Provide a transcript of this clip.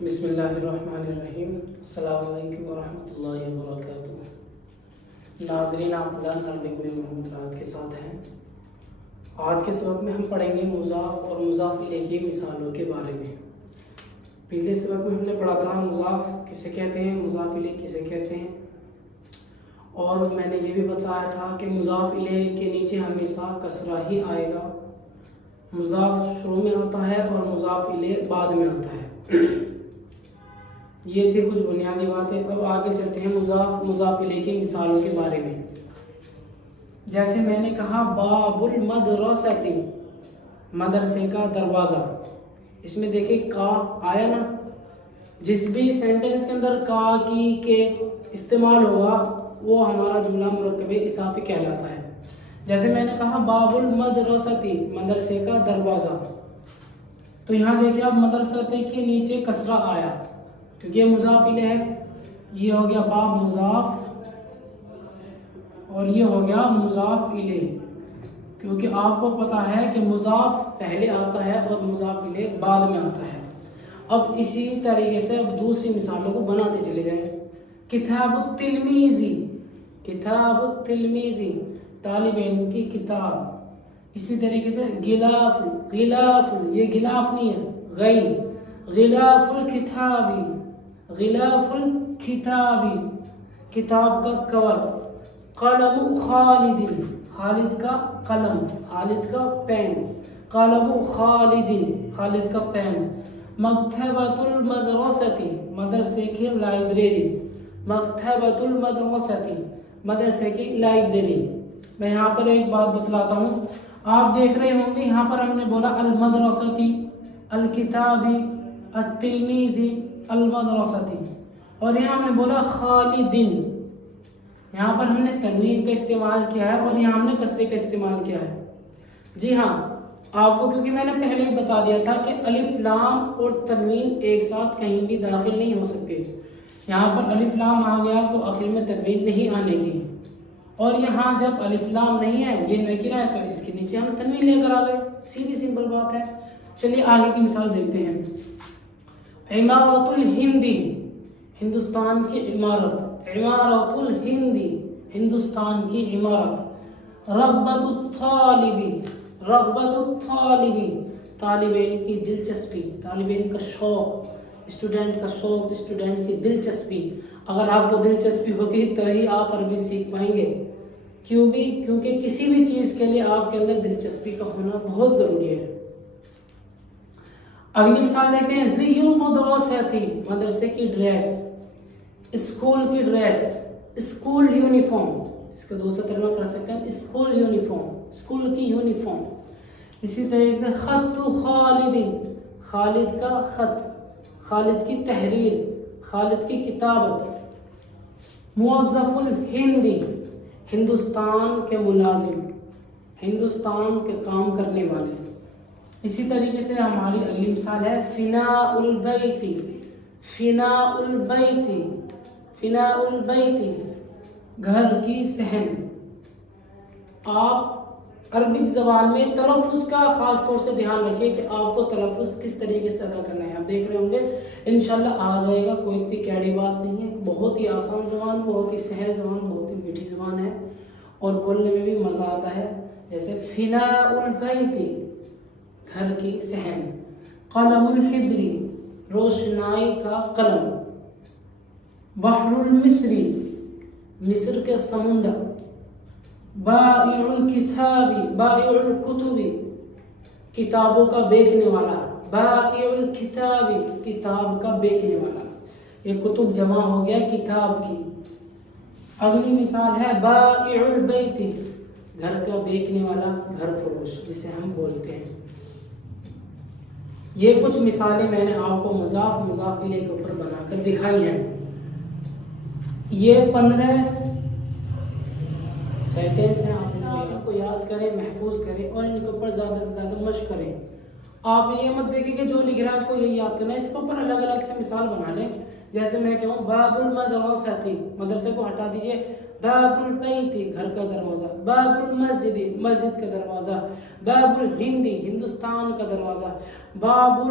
بسم اللہ الرحمن الرحیم۔ السلام علیکم ورحمۃ اللہ وبرکاتہ۔ ناظرین، آپ لرن عربک میں محمد راحت کے ساتھ ہیں۔ آج کے سبق میں ہم پڑھیں گے مضاف اور مضاف الیہ کی مثالوں کے بارے میں۔ پچھلے سبق میں ہم نے پڑھا تھا مضاف کسے کہتے ہیں، مضاف الیہ کسے کہتے ہیں، اور میں نے یہ بھی بتایا تھا کہ مضاف الیہ کے نیچے ہمیشہ کسرہ ہی آئے گا، مضاف شروع میں آتا ہے اور مضاف الیہ بعد میں آتا ہے۔ یہ تھی کچھ بنیادی باتیں۔ اب آگے چلتے ہیں مضاف الیہ کی مثالوں کے بارے میں۔ جیسے میں نے کہا باب المدرسۃ، مدرسے کا دروازہ۔ اس میں دیکھیں کا آیا نا، جس بھی سینٹنس کے اندر کا کی کے استعمال ہوگا وہ ہمارا جملہ مرکب اضافی کہلاتا ہے۔ جیسے میں نے کہا باب المدرسۃ، مدرسے کا دروازہ، تو یہاں دیکھیں اب مدرسۃ کے نیچے کسرہ آیا کیونکہ یہ مضاف الیہ ہے۔ یہ ہو گیا باب مضاف اور یہ ہو گیا مضاف الیہ، کیونکہ آپ کو پتا ہے کہ مضاف پہلے آتا ہے اور مضاف الیہ بعد میں آتا ہے۔ اب اسی طریقے سے اب دوسری مثالوں کو بناتے چلے جائیں۔ کتاب التلمیذی، کتاب التلمیذی، طالب علم کی کتاب۔ اسی طریقے سے غلاف، غلاف، یہ غلاف نہیں ہے، غین، غلاف الکتابی، غلاف الکتابی، کتاب کا کور۔ قلم خالد، خالد کا قلم، خالد کا پین، قلم خالد، خالد کا پین۔ مکتبۃ المدرسۃ، مدرسے کی لائبریری، مکتبۃ المدرسۃ، مدرسے کی لائبریری۔ میں یہاں پر ایک بات بتلاتا ہوں، آپ دیکھ رہے ہوں گے یہاں پر ہم نے بولا المدرسۃ، الکتاب، التلمیذ، المدرسۃ، اور یہاں ہم نے بولا خالدن۔ یہاں پر ہم نے تنوین کا استعمال کیا ہے اور یہاں ہم نے کسرے کا استعمال کیا ہے۔ جی ہاں، آپ کو کیونکہ میں نے پہلے ہی بتا دیا تھا کہ الف لام اور تنوین ایک ساتھ کہیں بھی داخل نہیں ہو سکتے۔ یہاں پر الف لام آ گیا تو آخر میں تنوین نہیں آنے کی، اور یہاں جب الف لام نہیں ہے، یہ نکرہ ہے، تو اس کے نیچے ہم تنوین لے کر آ گئے۔ سیدھی سمپل بات ہے۔ چلیے آگے کی مثال دیکھتے ہیں۔ عمارت الہندی، ہندوستان کی عمارت، عمارت الہندی، ہندوستان کی عمارت۔ رغبت الطالبی، رغبت الطالبی، طالب علم کی دلچسپی، طالب علم کا شوق، اسٹوڈنٹ کا شوق، اسٹوڈنٹ کی دلچسپی۔ اگر آپ کو دلچسپی ہوگی تو ہی آپ عربی سیکھ پائیں گے، کیونکہ کسی بھی چیز کے لیے آپ کے اندر دلچسپی کا ہونا بہت ضروری ہے۔ اگلی مثال دیکھتے ہیں۔ زی المدرسۃ، مدرسے کی ڈریس، اسکول کی ڈریس، اسکول یونیفارم، اس کا دوسرا ترجمہ کر سکتے ہیں اسکول یونیفارم، اسکول کی یونیفارم۔ اسی طریقے سے خط خالد، خالد کا خط، خالد کی تحریر، خالد کی کتابت۔ موظف الہندی، ہندوستان کے ملازم، ہندوستان کے کام کرنے والے۔ اسی طریقے سے ہماری اگلی مثال ہے فناء البیت، فناء البیت، فناء البیت، گھر کی صحن۔ آپ عربک زبان میں تلفظ کا خاص طور سے دھیان رکھیے کہ آپ کو تلفظ کس طریقے سے ادا کرنا ہے۔ آپ دیکھ رہے ہوں گے انشاءاللہ آ جائے گا، کوئی اتنی کیڑی بات نہیں ہے، بہت ہی آسان زبان، بہت ہی سہل زبان، بہت ہی میٹھی زبان ہے اور بولنے میں بھی مزہ آتا ہے۔ جیسے فناء البیت، گھر کی صحن۔ قلم الحبری، روشنائی کا قلم۔ بحر المصری، مصر کے سمندر۔ بائع الکتابی، بائع الکتبی، کتابوں کا بیچنے والا۔ بائع الکتابی، کتاب کا بیچنے والا۔ یہ کتب جمع ہو گیا کتاب کی۔ اگلی مثال ہے بائع البیت، گھر کا بیچنے والا، گھر فروش جسے ہم بولتے ہیں۔ یہ کچھ مثالیں میں نے آپ کو مضاف الیہ کے اوپر بنا کر دکھائی ہیں۔ یہ 15 سینٹنس ہیں، آپ ان کو یاد کریں، محفوظ کریں اور ان کے اوپر زیادہ سے زیادہ مشق کریں۔ آپ یہ مت دیکھیں کہ جو لکھ رہا ہے آپ کو یہی یاد کرنا ہے، اس کے اوپر الگ الگ سے مثال بنا لیں۔ جیسے میں کہوں باب المدرسۃ، مدرسے کو ہٹا دیجئے، باب البیت، گھر کا دروازہ، باب المسجد، مسجد کا دروازہ، باب الہندی، ہندوستان کا دروازہ، باب